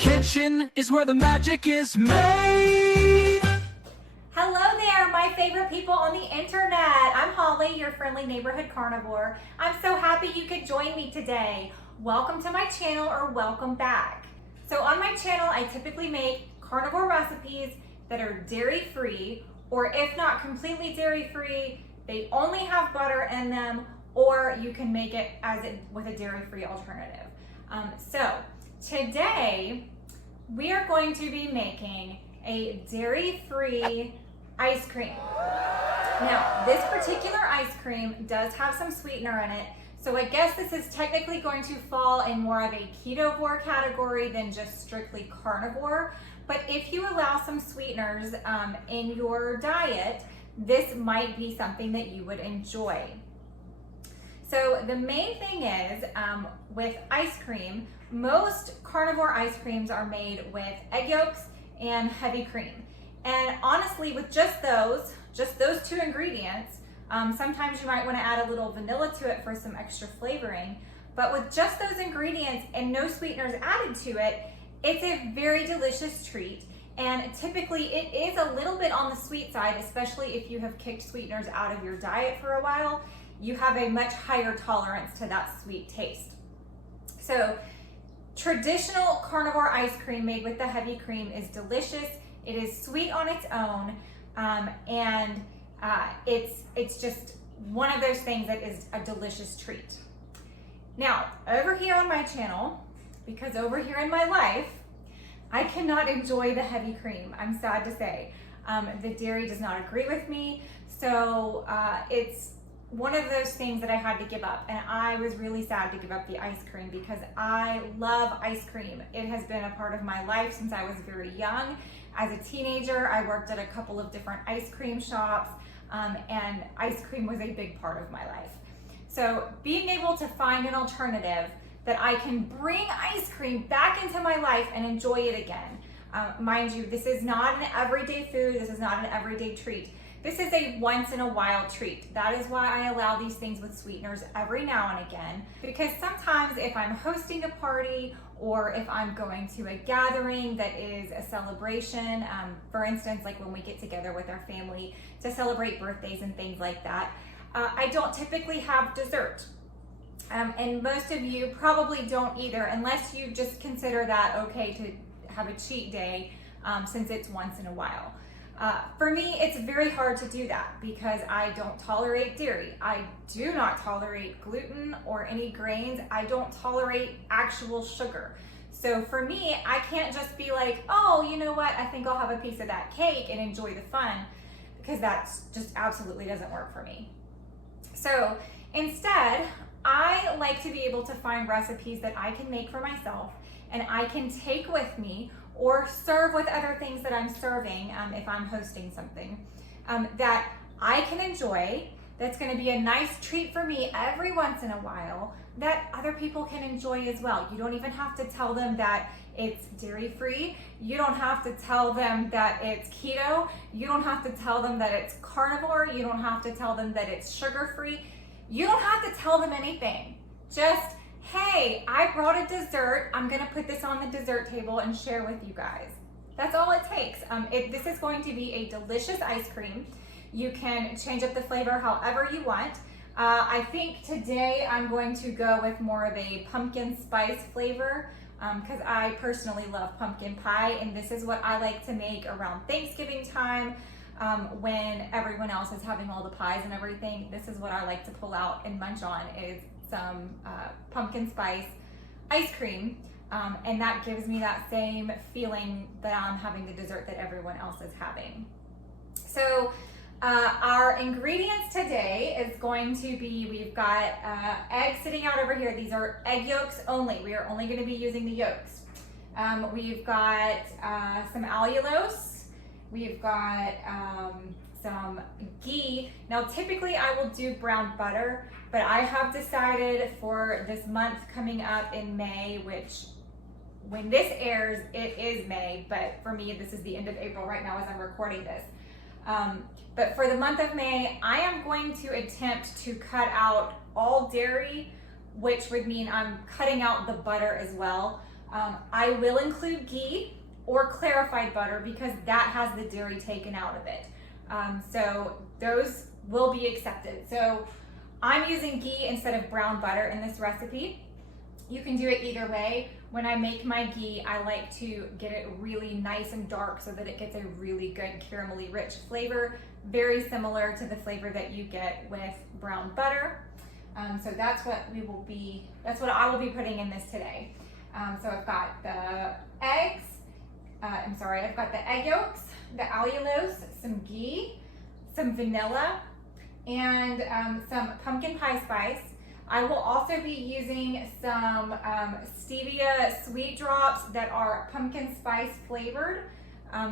kitchen is where the magic is made. Hello there, my favorite people on the internet. I'm Holly, your friendly neighborhood carnivore. I'm so happy you could join me today. Welcome to my channel, or welcome back. So on my channel, I typically make carnivore recipes that are dairy-free, or if not completely dairy-free, they only have butter in them, or you can make it with a dairy-free alternative. So today, we are going to be making a dairy-free ice cream. Now, this particular ice cream does have some sweetener in it, so I guess this is technically going to fall in more of a Ketovore category than just strictly carnivore. But if you allow some sweeteners in your diet, this might be something that you would enjoy. So the main thing is, with ice cream, most carnivore ice creams are made with egg yolks and heavy cream. And honestly, with just those two ingredients, sometimes you might want to add a little vanilla to it for some extra flavoring. But with just those ingredients and no sweeteners added to it, it's a very delicious treat. And typically it is a little bit on the sweet side, especially if you have kicked sweeteners out of your diet for a while. You have a much higher tolerance to that sweet taste. So traditional carnivore ice cream made with the heavy cream is delicious. It is sweet on its own, and it's just one of those things that is a delicious treat. Now, over here on my channel, because over here in my life, I cannot enjoy the heavy cream, I'm sad to say. The dairy does not agree with me, so it's one of those things that I had to give up, and I was really sad to give up the ice cream because I love ice cream. It has been a part of my life since I was very young. As a teenager, I worked at a couple of different ice cream shops, and ice cream was a big part of my life. So being able to find an alternative that I can bring ice cream back into my life and enjoy it again. Mind you, this is not an everyday food, this is not an everyday treat. This is a once in a while treat. That is why I allow these things with sweeteners every now and again, because sometimes if I'm hosting a party or if I'm going to a gathering that is a celebration, for instance, like when we get together with our family to celebrate birthdays and things like that, I don't typically have dessert. And most of you probably don't either, unless you just consider that okay to have a cheat day since it's once in a while. For me, it's very hard to do that because I don't tolerate dairy. I do not tolerate gluten or any grains. I don't tolerate actual sugar. So for me, I can't just be like, oh, you know what? I think I'll have a piece of that cake and enjoy the fun, because that just absolutely doesn't work for me. So instead, I like to be able to find recipes that I can make for myself and I can take with me or serve with other things that I'm serving if I'm hosting something that I can enjoy, that's going to be a nice treat for me every once in a while, that other people can enjoy as well. You don't even have to tell them that it's dairy-free. You don't have to tell them that it's keto. You don't have to tell them that it's carnivore. You don't have to tell them that it's sugar-free. You don't have to tell them anything. Just, hey, I brought a dessert. I'm gonna put this on the dessert table and share with you guys. That's all it takes. This is going to be a delicious ice cream. You can change up the flavor however you want. I think today I'm going to go with more of a pumpkin spice flavor because I personally love pumpkin pie, and this is what I like to make around Thanksgiving time. When everyone else is having all the pies and everything, this is what I like to pull out and munch on, is some pumpkin spice ice cream, and that gives me that same feeling that I'm having the dessert that everyone else is having. So our ingredients today is going to be, we've got eggs sitting out over here. These are egg yolks only. We are only going to be using the yolks. We've got some allulose. We've got some ghee. Now typically I will do brown butter, but I have decided for this month coming up in May, which when this airs, it is May, but for me, this is the end of April right now as I'm recording this. But for the month of May, I am going to attempt to cut out all dairy, which would mean I'm cutting out the butter as well. I will include ghee or clarified butter because that has the dairy taken out of it. So those will be accepted. So I'm using ghee instead of brown butter in this recipe. You can do it either way. When I make my ghee, I like to get it really nice and dark so that it gets a really good caramelly rich flavor, very similar to the flavor that you get with brown butter. So that's what I will be putting in this today. So I've got the eggs, I've got the egg yolks, the allulose, some ghee, some vanilla, and some pumpkin pie spice. I will also be using some stevia sweet drops that are pumpkin spice flavored,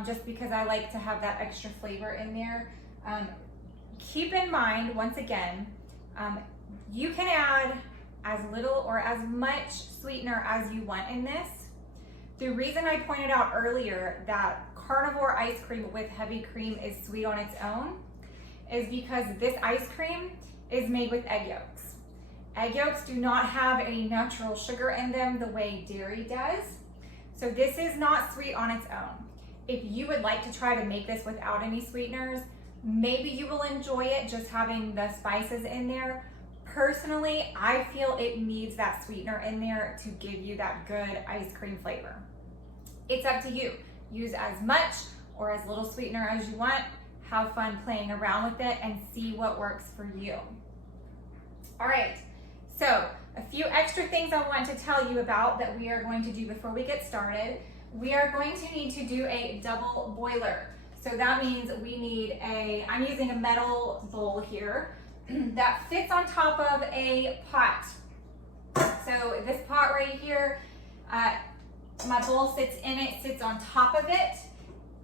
just because I like to have that extra flavor in there. Keep in mind, once again, you can add as little or as much sweetener as you want in this. The reason I pointed out earlier that carnivore ice cream with heavy cream is sweet on its own is because this ice cream is made with egg yolks. Egg yolks do not have any natural sugar in them the way dairy does. So this is not sweet on its own. If you would like to try to make this without any sweeteners, maybe you will enjoy it just having the spices in there. Personally, I feel it needs that sweetener in there to give you that good ice cream flavor. It's up to you. Use as much or as little sweetener as you want. Have fun playing around with it and see what works for you. All right, so a few extra things I want to tell you about that we are going to do before we get started. We are going to need to do a double boiler. So that means we need I'm using a metal bowl here that fits on top of a pot. So this pot right here, my bowl sits in it, sits on top of it,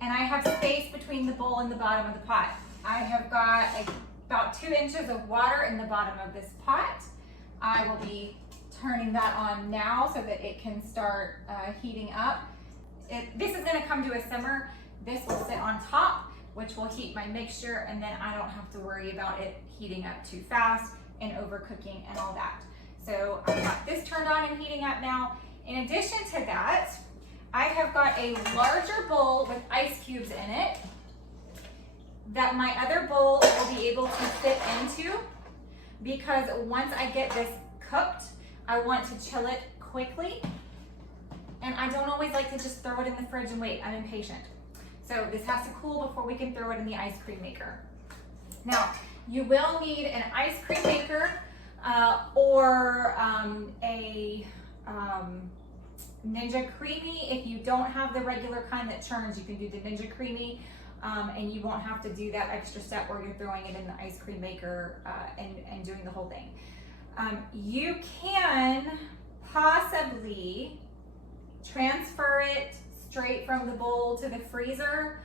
and I have space between the bowl and the bottom of the pot. I have got about 2 inches of water in the bottom of this pot. I will be turning that on now so that it can start heating up. This is going to come to a simmer. This will sit on top, which will heat my mixture, and then I don't have to worry about it heating up too fast and overcooking and all that. So I've got this turned on and heating up now. In addition to that, I have got a larger bowl with ice cubes in it that my other bowl will be able to fit into, because once I get this cooked, I want to chill it quickly, and I don't always like to just throw it in the fridge and wait. I'm impatient. So this has to cool before we can throw it in the ice cream maker. Now, you will need an ice cream maker or a Ninja Creamy. If you don't have the regular kind that churns, you can do the Ninja Creamy, and you won't have to do that extra step where you're throwing it in the ice cream maker and doing the whole thing. You can possibly transfer it straight from the bowl to the freezer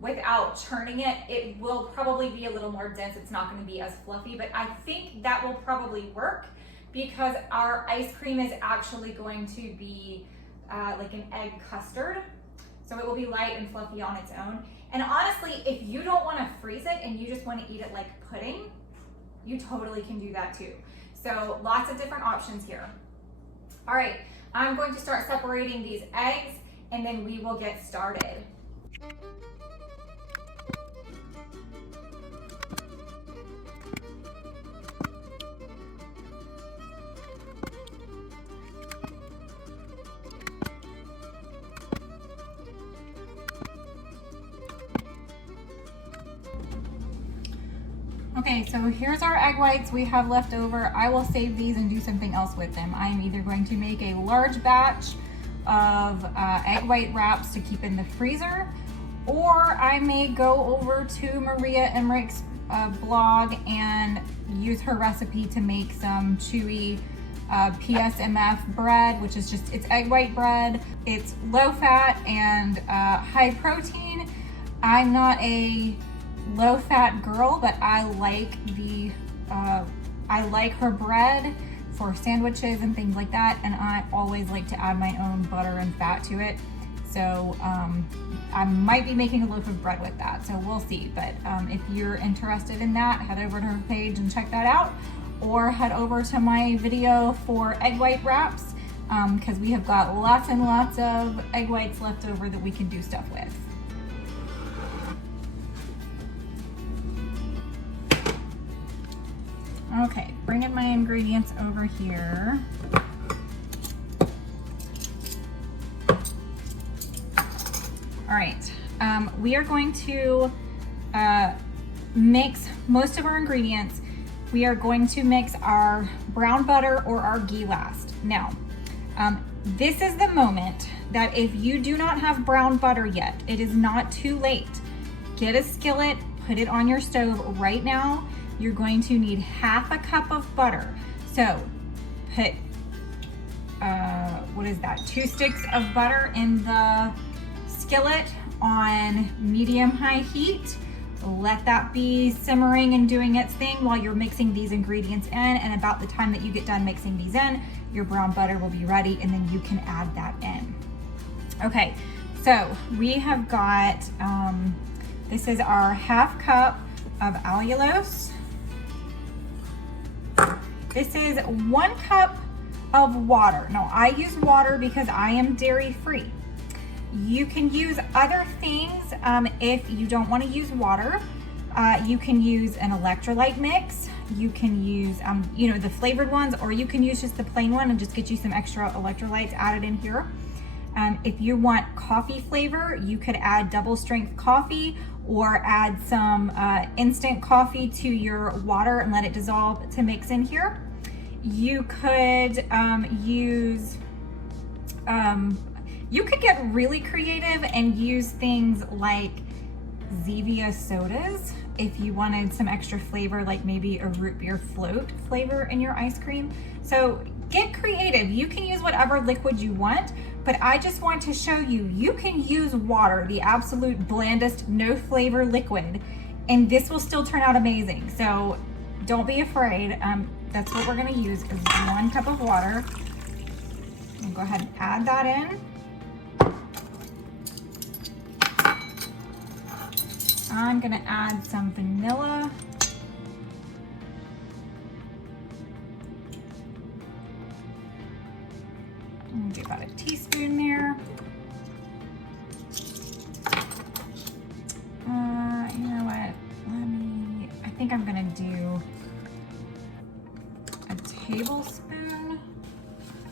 without churning it. It will probably be a little more dense. It's not going to be as fluffy, but I think that will probably work because our ice cream is actually going to be like an egg custard. So it will be light and fluffy on its own. And honestly, if you don't want to freeze it and you just want to eat it like pudding, you totally can do that too. So lots of different options here. All right, I'm going to start separating these eggs and then we will get started. Okay, so here's our egg whites we have left over. I will save these and do something else with them. I'm either going to make a large batch of egg white wraps to keep in the freezer, or I may go over to Maria Emmerich's blog and use her recipe to make some chewy PSMF bread, which is just, it's egg white bread. It's low fat and high protein. I'm not a low fat girl, but I like her bread for sandwiches and things like that, and I always like to add my own butter and fat to it. So I might be making a loaf of bread with that, so we'll see. But if you're interested in that, head over to her page and check that out, or head over to my video for egg white wraps because we have got lots and lots of egg whites left over that we can do stuff with. Okay, bringing my ingredients over here. All right, we are going to mix most of our ingredients. We are going to mix our brown butter or our ghee last. Now, this is the moment that if you do not have brown butter yet, it is not too late. Get a skillet, put it on your stove right now. You're going to need half a cup of butter. So put, what is that? 2 sticks of butter in the skillet on medium-high heat. Let that be simmering and doing its thing while you're mixing these ingredients in, and about the time that you get done mixing these in, your brown butter will be ready, and then you can add that in. Okay, so we have got, this is our half cup of allulose. This is 1 cup of water. Now I use water because I am dairy free. You can use other things if you don't want to use water. You can use an electrolyte mix. You can use, you know, the flavored ones, or you can use just the plain one and just get you some extra electrolytes added in here. If you want coffee flavor, you could add double strength coffee or add some instant coffee to your water and let it dissolve to mix in here. You could you could get really creative and use things like stevia sodas if you wanted some extra flavor, like maybe a root beer float flavor in your ice cream. So get creative. You can use whatever liquid you want, but I just want to show you, you can use water, the absolute blandest, no flavor liquid, and this will still turn out amazing. So don't be afraid. That's what we're gonna use, is 1 cup of water. I'll go ahead and add that in. I'm gonna add some vanilla. I'm gonna do about a teaspoon there. You know what? I think I'm gonna do a tablespoon.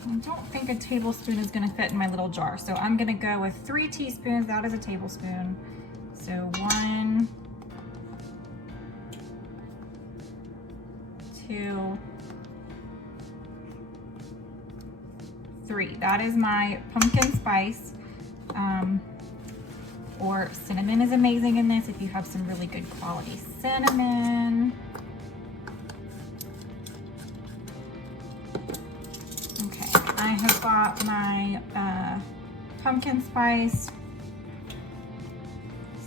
I don't think a tablespoon is gonna fit in my little jar, so I'm gonna go with 3 teaspoons. That is a tablespoon. So 1, 2, 3. That is my pumpkin spice. Or cinnamon is amazing in this if you have some really good quality cinnamon. Okay, I have got my pumpkin spice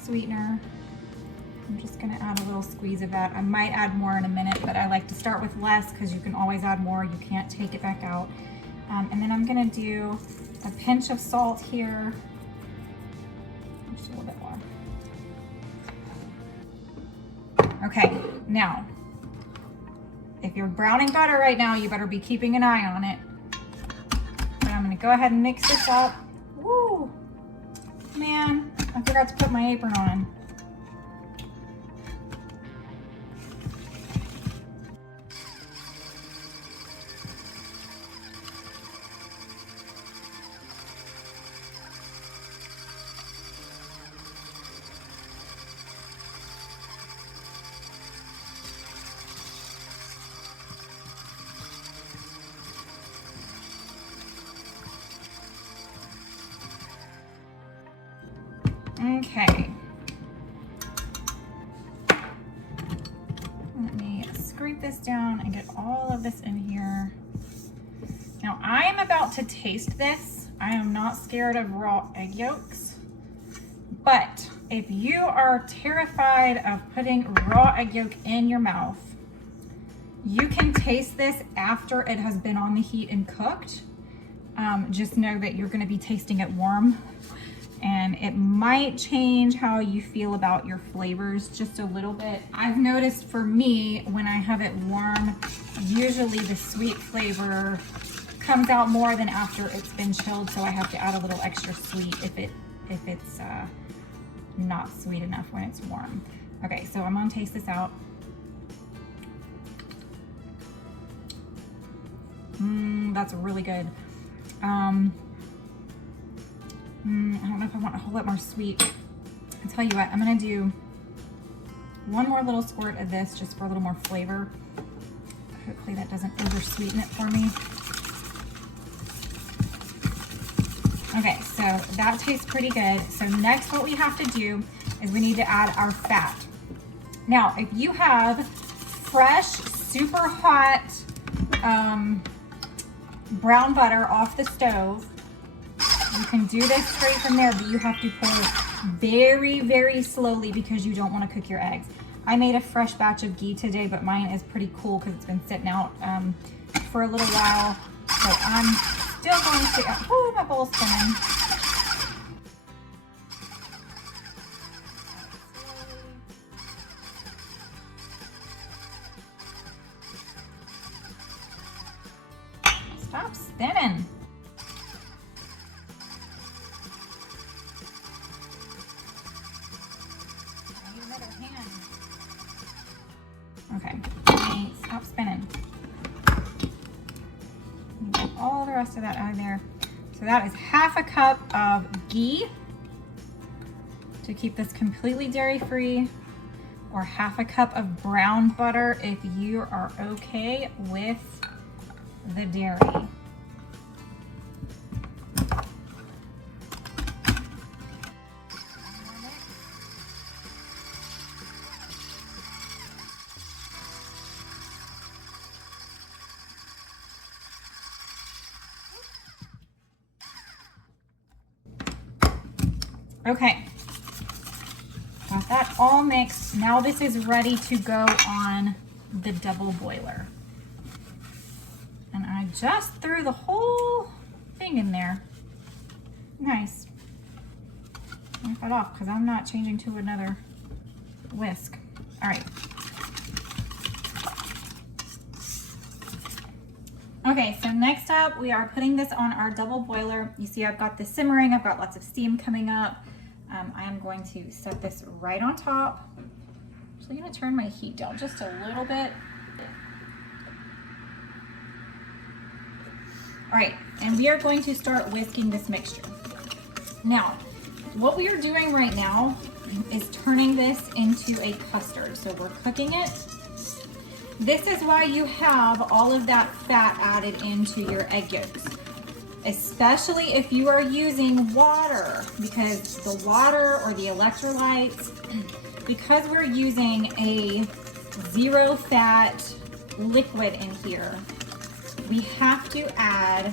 sweetener. I'm just gonna add a little squeeze of that. I might add more in a minute, but I like to start with less because you can always add more. You can't take it back out. And then I'm gonna do a pinch of salt here. Just a little bit more. Okay, now, if you're browning butter right now, you better be keeping an eye on it. But I'm gonna go ahead and mix this up. Woo! Man, I forgot to put my apron on. Okay. Let me scrape this down and get all of this in here. Now I am about to taste this. I am not scared of raw egg yolks, but if you are terrified of putting raw egg yolk in your mouth, you can taste this after it has been on the heat and cooked. Just know that you're going to be tasting it warm, and it might change how you feel about your flavors just a little bit. I've noticed for me, when I have it warm, usually the sweet flavor comes out more than after it's been chilled, so I have to add a little extra sweet if it's not sweet enough when it's warm. Okay, so I'm gonna taste this out. That's really good. I don't know if I want a whole lot more sweet. I'll tell you what, I'm gonna do one more little squirt of this just for a little more flavor. Hopefully that doesn't over sweeten it for me. Okay, so that tastes pretty good. So next what we have to do is we need to add our fat. Now, if you have fresh, super hot brown butter off the stove, you can do this straight from there, but you have to pour it very, very slowly because you don't want to cook your eggs. I made a fresh batch of ghee today, but mine is pretty cool because it's been sitting out for a little while. So I'm still going to, oh, my bowl's spinning. Stop spinning. Okay, stop spinning. Get all the rest of that out of there. So that is half a cup of ghee to keep this completely dairy-free, or half a cup of brown butter if you are okay with the dairy. Okay, got that all mixed. Now this is ready to go on the double boiler. And I just threw the whole thing in there. Nice. Wipe it off because I'm not changing to another whisk. All right. Okay, so next up we are putting this on our double boiler. You see I've got this simmering, I've got lots of steam coming up. I am going to set this right on top. I'm actually gonna turn my heat down just a little bit. All right, and we are going to start whisking this mixture. Now, what we are doing right now is turning this into a custard. So we're cooking it. This is why you have all of that fat added into your egg yolks, especially if you are using water, because the water or the electrolytes, because we're using a zero fat liquid in here, we have to add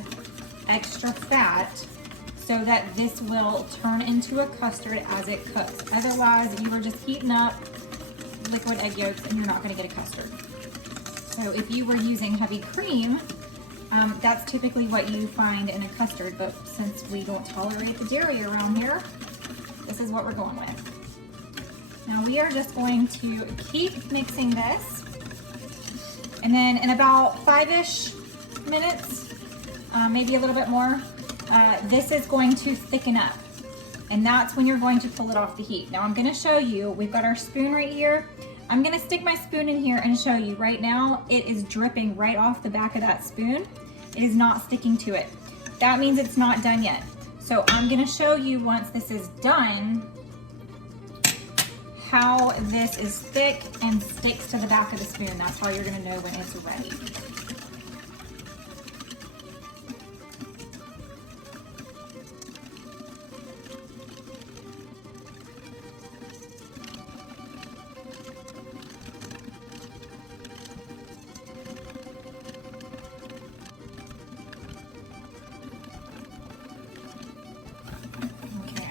extra fat so that this will turn into a custard as it cooks. Otherwise, you are just heating up liquid egg yolks and you're not gonna get a custard. So if you were using heavy cream, that's typically what you find in a custard, but since we don't tolerate the dairy around here, this is what we're going with. Now we are just going to keep mixing this, and then in about 5-ish minutes, maybe a little bit more, this is going to thicken up, and that's when you're going to pull it off the heat. Now I'm gonna show you, we've got our spoon right here. I'm gonna stick my spoon in here and show you right now, it is dripping right off the back of that spoon. It is not sticking to it. That means it's not done yet. So I'm gonna show you once this is done, how this is thick and sticks to the back of the spoon. That's how you're gonna know when it's ready.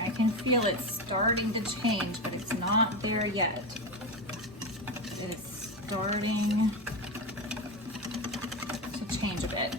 I can feel it starting to change, but it's not there yet. It is starting to change a bit.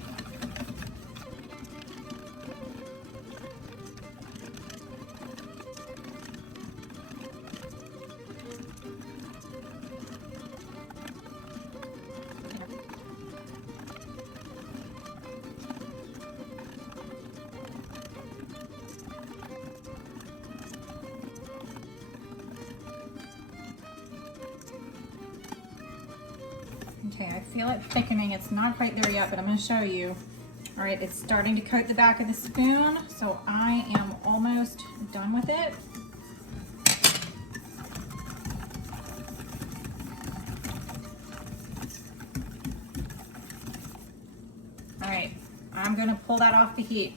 Okay, I feel it thickening. It's not quite there yet, but I'm going to show you. All right, it's starting to coat the back of the spoon, so I am almost done with it. All right, I'm going to pull that off the heat.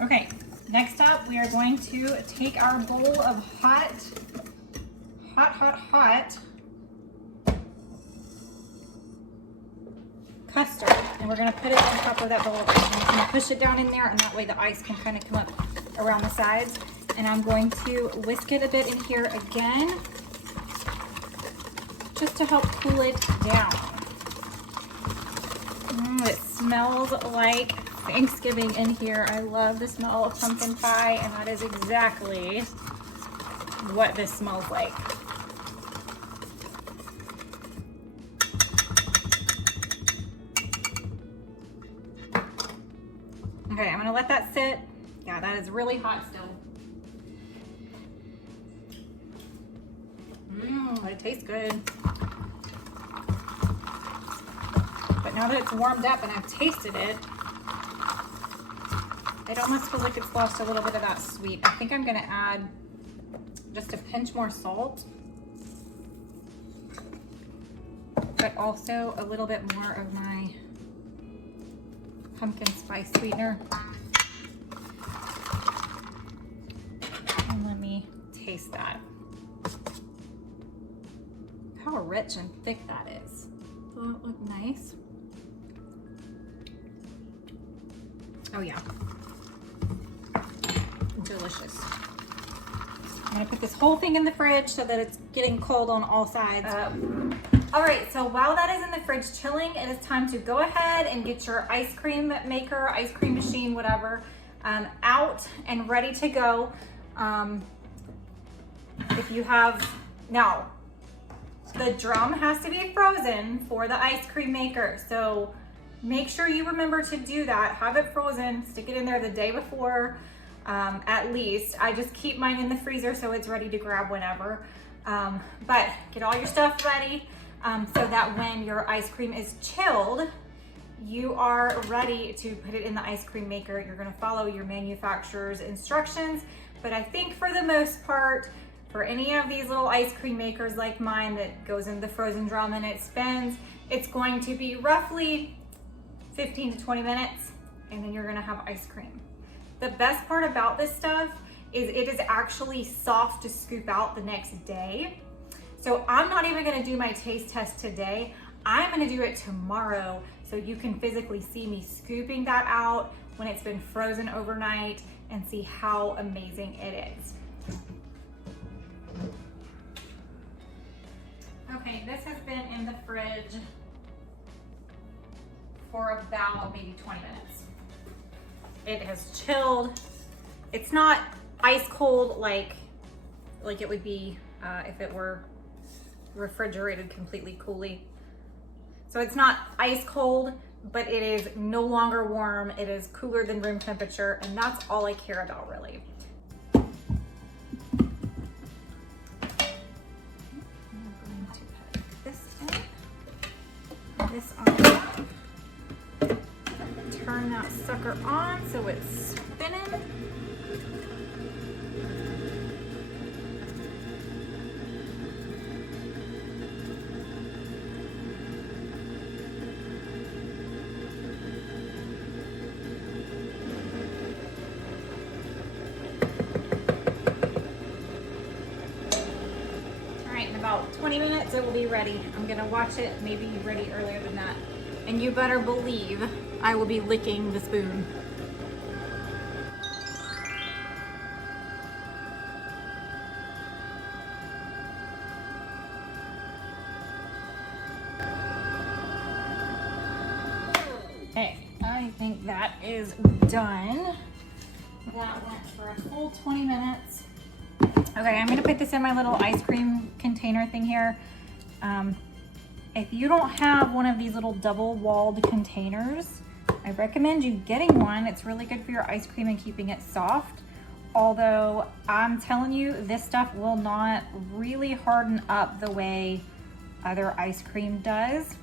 Okay, next up, we are going to take our bowl of hot custard, and we're going to put it on top of that bowl. I'm going to push it down in there, and that way the ice can kind of come up around the sides. And I'm going to whisk it a bit in here again, just to help cool it down. It smells like Thanksgiving in here. I love the smell of pumpkin pie, and that is exactly what this smells like. Okay, I'm gonna let that sit. Yeah, that is really hot still. It tastes good. But now that it's warmed up and I've tasted it, it almost feels like it's lost a little bit of that sweet. I think I'm gonna add just a pinch more salt, but also a little bit more of my pumpkin spice sweetener. And let me taste that. How rich and thick that is. Doesn't it look nice? Oh yeah. Delicious. I'm gonna put this whole thing in the fridge so that it's getting cold on all sides. All right, so while that is in the fridge chilling, it is time to go ahead and get your ice cream maker, ice cream machine, whatever, out and ready to go. If you have, now, the drum has to be frozen for the ice cream maker. So make sure you remember to do that. Have it frozen, stick it in there the day before, at least. I just keep mine in the freezer so it's ready to grab whenever. But get all your stuff ready. So that when your ice cream is chilled, you are ready to put it in the ice cream maker. You're gonna follow your manufacturer's instructions, but I think for the most part, for any of these little ice cream makers like mine that goes in the frozen drum and it spins, it's going to be roughly 15 to 20 minutes, and then you're gonna have ice cream. The best part about this stuff is it is actually soft to scoop out the next day. So I'm not even gonna do my taste test today. I'm gonna do it tomorrow so you can physically see me scooping that out when it's been frozen overnight and see how amazing it is. Okay, this has been in the fridge for about maybe 20 minutes. It has chilled. It's not ice cold like it would be if it were refrigerated completely coolly. So it's not ice cold, but it is no longer warm. It is cooler than room temperature, and that's all I care about really. I'm going to put this in, this on top, turn that sucker on so it's spinning. About 20 minutes it will be ready. I'm gonna watch it, maybe ready earlier than that. And you better believe I will be licking the spoon. Okay, I think that is done. That went for a full 20 minutes. Okay, I'm gonna put this in my little ice cream container thing here. If you don't have one of these little double-walled containers, I recommend you getting one. It's really good for your ice cream and keeping it soft. Although I'm telling you, this stuff will not really harden up the way other ice cream does.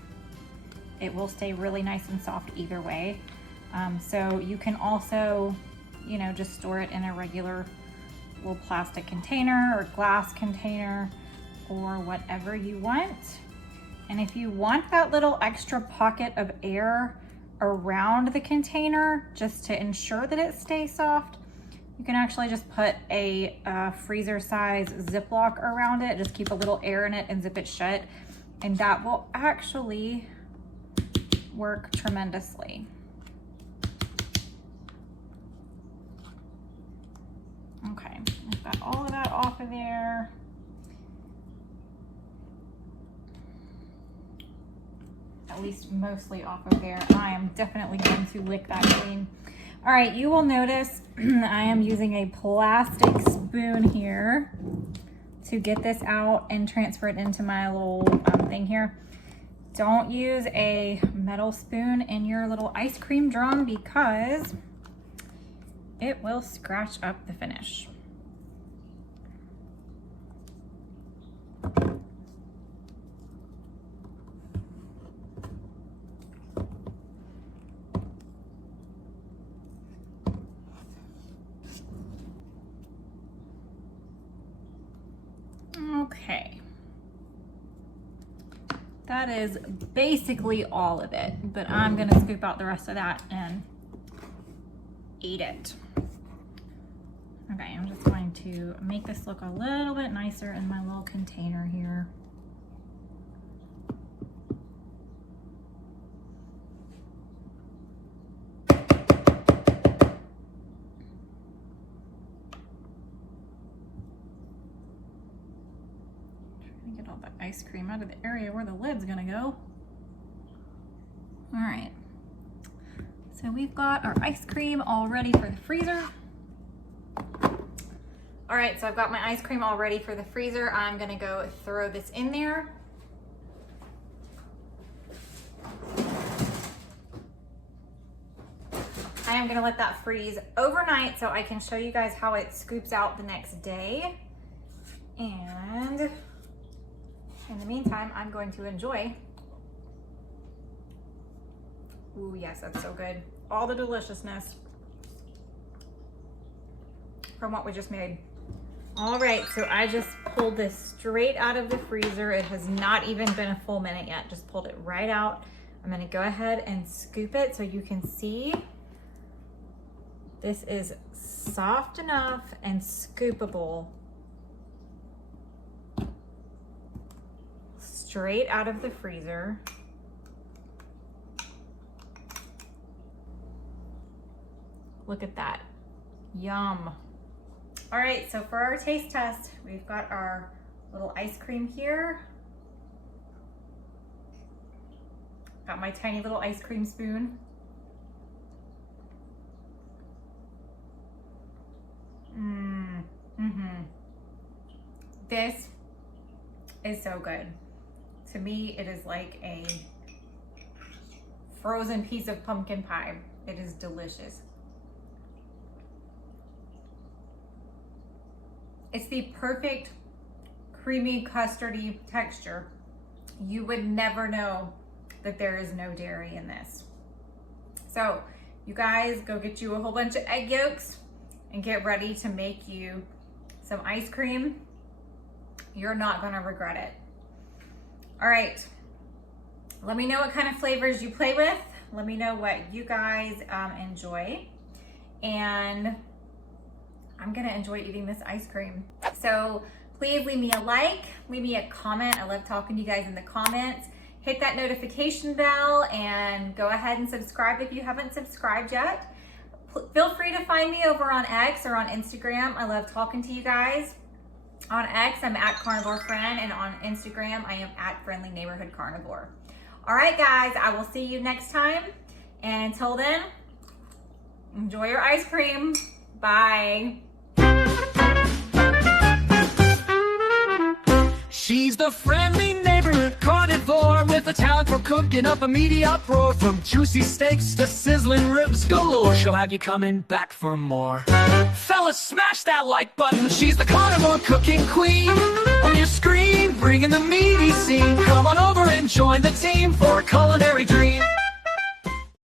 it will stay really nice and soft either way. So you can also, you know, just store it in a regular little plastic container or glass container or whatever you want. And if you want that little extra pocket of air around the container just to ensure that it stays soft, you can actually just put a freezer size Ziploc around it. Just keep a little air in it and zip it shut. And that will actually work tremendously. Okay, I've got all of that off of there. At least mostly off of there. I am definitely going to lick that clean. All right, you will notice I am using a plastic spoon here to get this out and transfer it into my little thing here. Don't use a metal spoon in your little ice cream drum because it will scratch up the finish. Okay, that is basically all of it, but I'm gonna scoop out the rest of that and eat it. Okay, I'm just going to make this look a little bit nicer in my little container here. Get all that ice cream out of the area where the lid's gonna go. All right, so we've got our ice cream all ready for the freezer. All right, so I've got my ice cream all ready for the freezer. I'm gonna go throw this in there. I am gonna let that freeze overnight so I can show you guys how it scoops out the next day. And in the meantime, I'm going to enjoy. Ooh, yes, that's so good. All the deliciousness from what we just made. All right, so I just pulled this straight out of the freezer. It has not even been a full minute yet. Just pulled it right out. I'm gonna go ahead and scoop it so you can see. This is soft enough and scoopable. Straight out of the freezer. Look at that. Yum. All right, so for our taste test, we've got our little ice cream here. Got my tiny little ice cream spoon. This is so good. To me, it is like a frozen piece of pumpkin pie. It is delicious. It's the perfect creamy custardy texture. You would never know that there is no dairy in this. So you guys go get you a whole bunch of egg yolks and get ready to make you some ice cream. You're not gonna regret it. All right, let me know what kind of flavors you play with. Let me know what you guys enjoy. And I'm gonna enjoy eating this ice cream. So please leave me a like, leave me a comment. I love talking to you guys in the comments. Hit that notification bell and go ahead and subscribe if you haven't subscribed yet. Feel free to find me over on X or on Instagram. I love talking to you guys. On X, I'm at Carnivore Friend, and on Instagram, I am at Friendly Neighborhood Carnivore. All right, guys, I will see you next time. And until then, enjoy your ice cream. Bye. She's the friendly neighborhood carnivore with a talent for cooking up a meaty uproar. From juicy steaks to sizzling ribs galore, she'll have you coming back for more. Fellas, smash that like button. She's the carnivore cooking queen. On your screen, bringing the meaty scene. Come on over and join the team for a culinary dream.